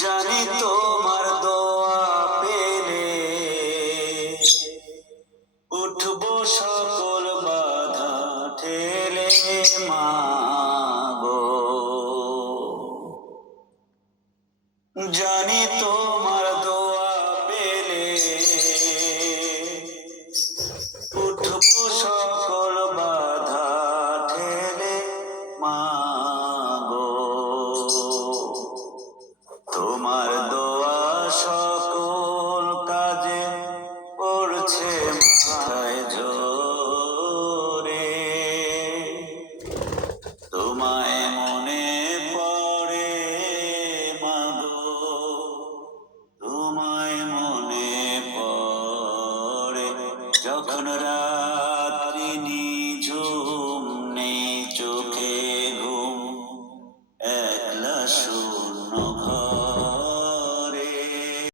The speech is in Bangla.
জানি তোমার দোয়া পেলে উঠবো সকল বাধা ঠেলে মাগো। জানি তোমার দোয়া পেলে উঠবো সকল বাধা ঠেলে মাগো। তোমার দোয়া সকল কাজে পড়ছে মাথায় জোরে। তোমায় মনে পড়ে মাগো, তোমায় মনে পড়ে যখন